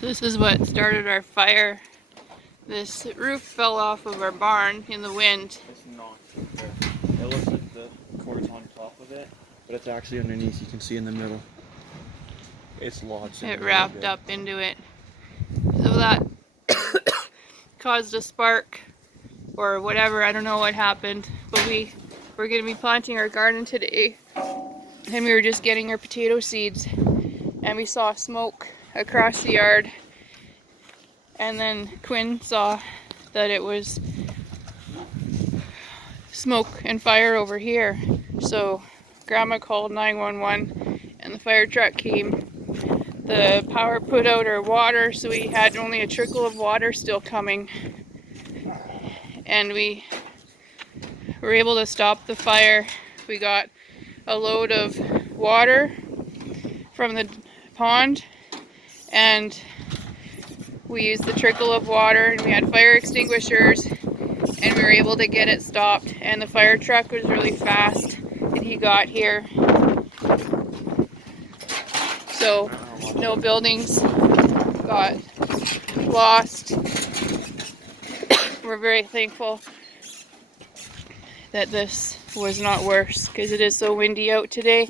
This is what started our fire. This roof fell off of our barn in the wind. It's not there. It looks like the cord's on top of it, but it's actually underneath. You can see in the middle. It's lodged in It there wrapped up into it. So that caused a spark or whatever. I don't know what happened, but we're going to be planting our garden today. And we were just getting our potato seeds and we saw smoke across the yard. And then Quinn saw that it was smoke and fire over here. So Grandma called 911 and the fire truck came. The power put out our water, so we had only a trickle of water still coming. And we were able to stop the fire. We got a load of water from the pond and we used the trickle of water, and we had fire extinguishers and we were able to get it stopped. And the fire truck was really fast and he got here. So no buildings got lost. We're very thankful that this was not worse because it is so windy out today.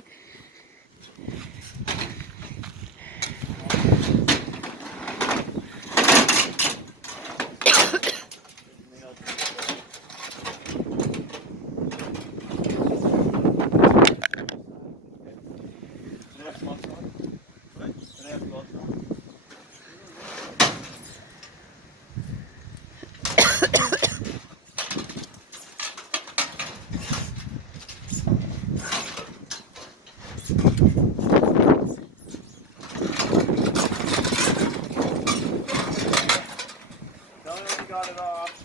Got it off.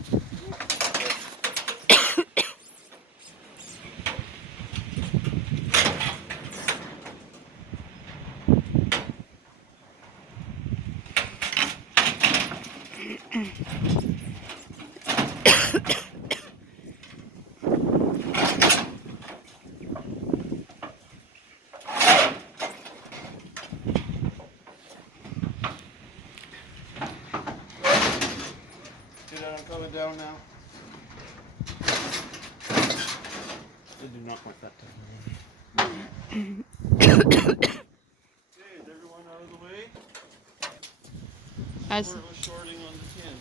I'm coming down now. I do not want that to happen. Okay, is everyone out of the way? As We're shorting on the tin.